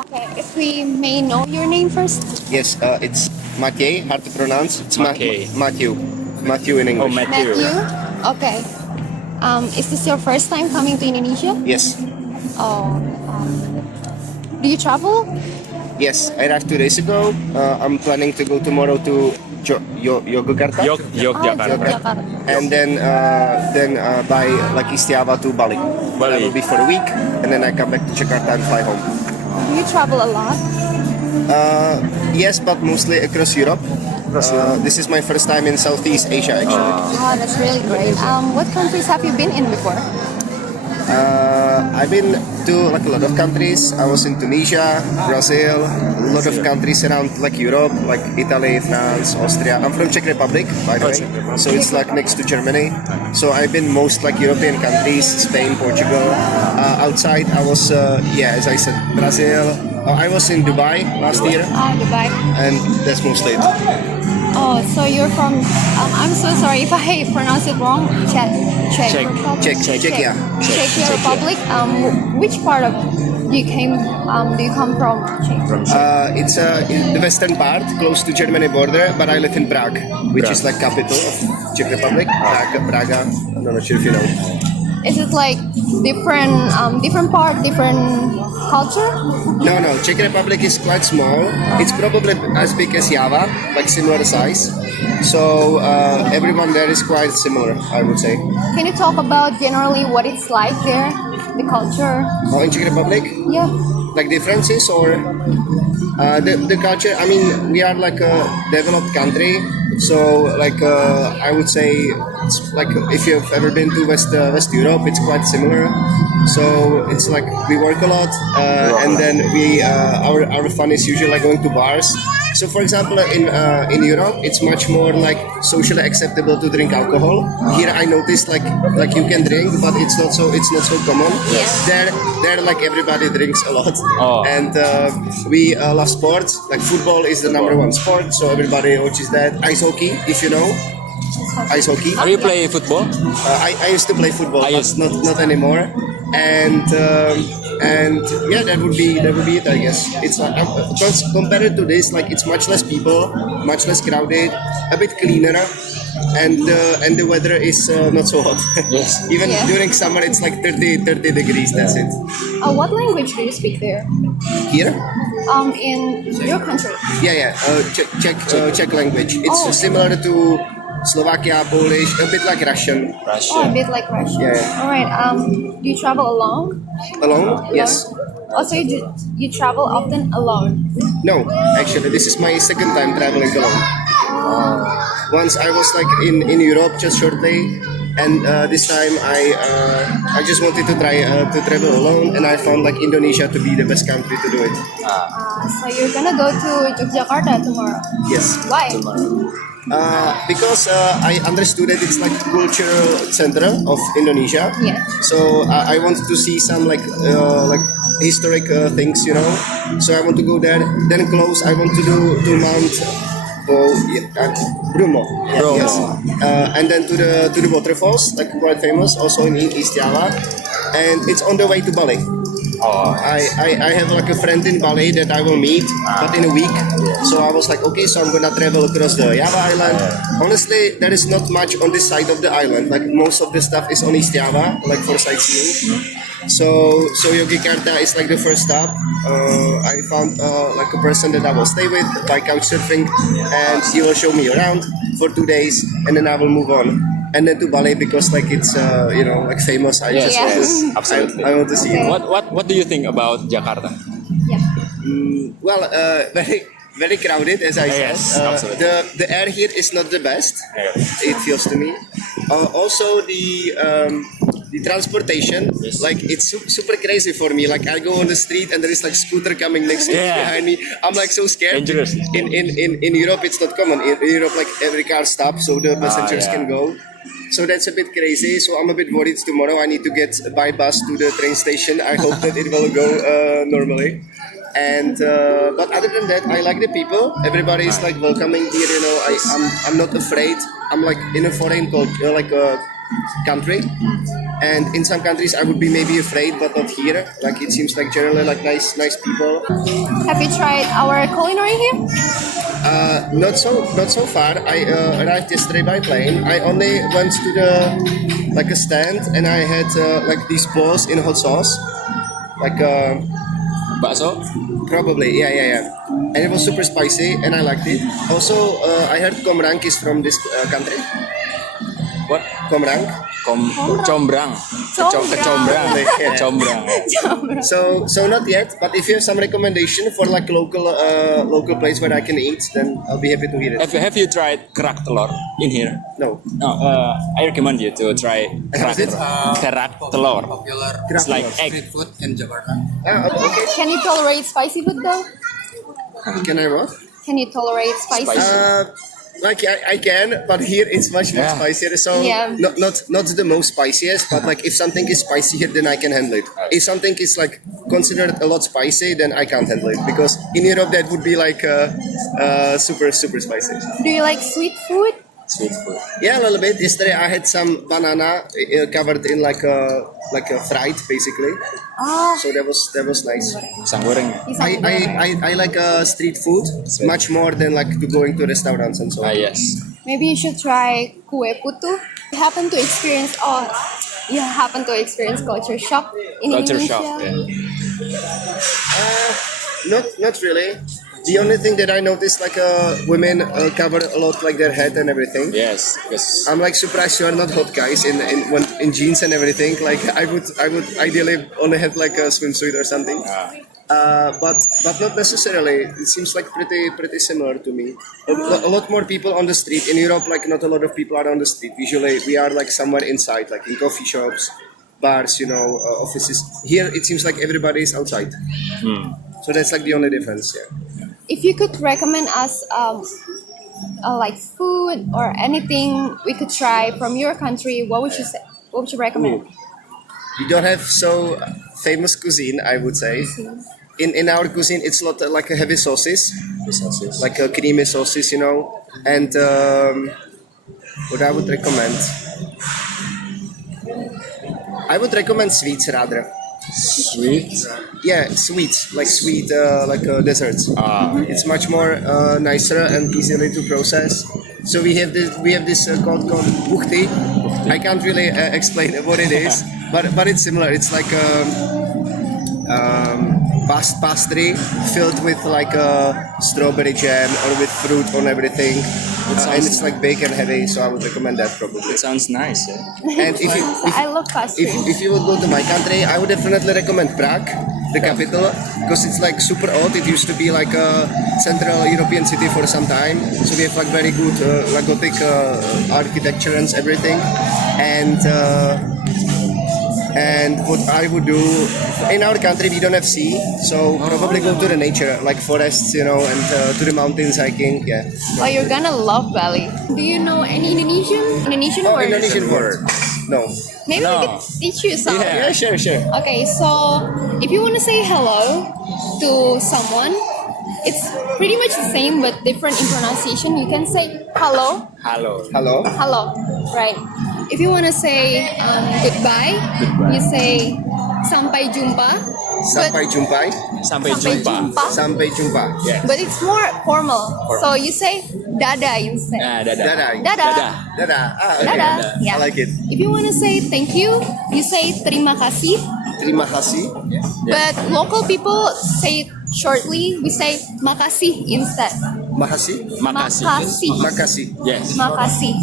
Okay, if we may know your name first. Yes, it's Matej, hard to pronounce. It's Mackey. Matthew. Matthew in English. Matthew. Okay. Is this your first time coming to Indonesia? Yes. Oh. Do you travel? Yes, I arrived 2 days ago. I'm planning to go tomorrow to Yogyakarta. Yogyakarta. Jakarta. And then by like Istiava to Bali. I will be for a week, and then I come back to Jakarta and fly home. Do you travel a lot? Yes, but mostly across Europe. This is my first time in Southeast Asia, actually. Oh, that's really great. What countries have you been in before? I've been to like a lot of countries. I was in Tunisia, Brazil, a lot of countries around like Europe, like Italy, France, Austria. I'm from Czech Republic, by the way, so it's like next to Germany. So I've been most like European countries, Spain, Portugal. Outside, I was as I said, Brazil. I was in Dubai last year, Dubai. and that's mostly it. Oh, so you're from? I'm so sorry if I pronounce it wrong. Czech Republic. Czechia. Czech Republic. Which part of you came? Do you come from? Czech? It's in the western part, close to Germany border, but I live in Prague, which is like capital of Czech Republic. Praga. I'm not sure if you know. Is it like different part, different culture? No. Czech Republic is quite small. It's probably as big as Java, like similar size. So everyone there is quite similar, I would say. Can you talk about generally what it's like there, the culture? Oh, in Czech Republic? Yeah. Like differences or the culture? I mean, we are like a developed country, so like I would say it's like if you've ever been to West Europe, it's quite similar. So it's like we work a lot, and then we our fun is usually like going to bars. So for example, in Europe, it's much more like socially acceptable to drink alcohol. Here I noticed like you can drink, but it's not so common. Yes. There like everybody drinks a lot, Oh. and we love sports. Like football is the number one sport, so everybody watches that. Ice hockey, if you know. Ice hockey. Are you play football? I used to play football, I but used- not anymore. And yeah, that would be it, I guess. It's like compared to this, like it's much less people, much less crowded, a bit cleaner, and the weather is not so hot. Yes. Even Yeah. during summer, it's like 30 degrees. That's it. What language do you speak there? Here. In your country? Yeah. Czech language. It's Oh. similar to Slovakia, Polish, a bit like Russian. Oh, a bit like Russia. Yeah. All right. Do you travel alone? Alone? Yes. Also, you travel often alone? No, actually, this is my second time traveling alone. Once I was like in Europe just shortly, and this time I just wanted to try to travel alone, and I found like Indonesia to be the best country to do it. So you're gonna go to Jakarta tomorrow? Yes. Why? Because I understood that it's like cultural center of Indonesia. Yeah. So I wanted to see some like historic things, you know. So I want to go there. Then close, I want to do to Mount Bromo. Bromo. Yes. And then to the waterfalls, like quite famous, also in East Java. And it's on the way to Bali. Oh. I have like a friend in Bali that I will meet, but in a week. So I was like, okay, so I'm gonna travel across the Java island. Honestly, there is not much on this side of the island. Like most of the stuff is on East Java, like for sightseeing. So Yogyakarta is like the first stop. I found like a person that I will stay with by couch surfing, and he will show me around for 2 days, and then I will move on. And then to Bali because like it's like famous. I Yes, just want to, yes, absolutely. I want to see it. What do you think about Jakarta? Yeah. Well, very crowded, as I Yes, said. absolutely. The air here is not the best. It feels to me. Also, the transportation, Yes. like it's super crazy for me. Like I go on the street and there is like scooter coming next to me Yeah. behind me. I'm like so scared. Dangerous. In Europe, it's not common. In Europe, like every car stops so the passengers yeah. can go. So that's a bit crazy. So I'm a bit worried tomorrow. I need to get by bus to the train station. I hope that it will go normally. And but other than that, I like the people. Everybody is like welcoming here. You know, I'm not afraid. I'm like in a foreign culture, like a country. And in some countries, I would be maybe afraid, but not here. Like it seems like generally like nice people. Have you tried our culinary here? Not so far. I arrived yesterday by plane. I only went to the like a stand and I had like these balls in hot sauce, like Bakso? probably yeah. And it was super spicy and I liked it. Also, I heard komrang is from this country. What? Komrang. Kecombrang. Kecombrang. Yeah. Kecombrang. So not yet. But if you have some recommendation for like local place where I can eat, then I'll be happy to hear it. Have you tried kerak telur in here? No. No. I recommend you to try How's it? kerak telur. Popular It's like egg. street food in Jakarta. Okay. Can you tolerate spicy food though? Can I what? Can you tolerate spicy? Like I can, but here it's much more Yeah. spicier. So Yeah. not the most spiciest, but like if something is spicy here, then I can handle it. If something is like considered a lot spicy, then I can't handle it because in Europe that would be like super spicy. Do you like sweet food? Sweet food. Yeah, a little bit. Yesterday I had some banana covered in like a fried basically. Oh, So that was nice. Pisang goreng. pisang goreng. I like street food much more than like to going to restaurants and so on. Yes. Maybe you should try kue putu. You happen to experience culture shock in Culture Indonesia? shock. Yeah. Not really. The only thing that I noticed, like women cover a lot like their head and everything. Yes. Yes. I'm like surprised you are not hot guys in jeans and everything. Like I would ideally only have like a swimsuit or something. But not necessarily. It seems like pretty similar to me. A lot more people on the street in Europe. Like not a lot of people are on the street. Usually we are like somewhere inside, like in coffee shops, bars, offices. Here it seems like everybody is outside. So that's like the only difference. Yeah. If you could recommend us like food or anything we could try from your country, what would you say? What would you recommend? We don't have so famous cuisine, I would say. In our cuisine, it's a lot like a heavy sauces, like a creamy sauces, And what I would recommend, sweets rather. Sweet. Yeah, sweets like desserts. It's much more nicer and easily to process. So we have this called buchti. I can't really explain what it is, but it's similar. It's like pastry filled with like a strawberry jam or with fruit on everything, and it's like big and heavy. So I would recommend that probably. It sounds nice. Yeah. And I love pastry. if you would go to my country, I would definitely recommend Prague, the capital, because it's like super old. It used to be like a Central European city for some time. So we have like very good like Gothic architecture and everything. And what I would do in our country, we don't have sea, so probably go to the nature, like forests, and to the mountains hiking. Yeah. Well, you're gonna love Bali. Do you know any Indonesian Oh, words? Indonesian word? No. Maybe we could teach you some. Yeah, sure. Okay, so if you want to say hello to someone, it's pretty much the same but different in pronunciation. You can say hello, Hello. Hello. hello, right? If you want to say goodbye, you say sampai jumpa. Sampai jumpa. Sampai Sampai jumpa. jumpa. Sampai jumpa. Yeah. But it's more formal. So you say dada instead. Nah, dadah. Dadah. Dada. Dadah. Okay. Dada. Yeah. I like it. If you want to say thank you say terima kasih. Terima kasih. Yeah. But local people say it shortly. We say makasih instead. Makasih. Makasih. Makasih. Yes. Makasih.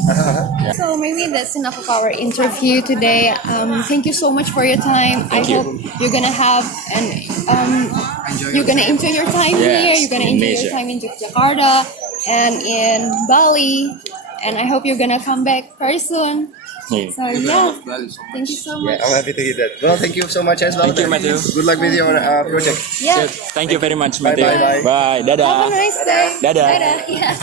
So maybe that's enough of our interview today. Thank you so much for your time. I you. hope you're gonna have you're gonna enjoy your time Yes, here. You're gonna enjoy your Indonesia. time in Jakarta and in Bali. And I hope you're gonna come back very soon. Yeah. So yeah, thank you so much. Yeah, I'm happy to hear that. Well, thank you so much as well. Thank you, Matej. Good luck with your project. Yeah. Thank you very much, Bye, Matej. bye, bye. Bye. Dadah. Have a nice day. Dadah. Yeah.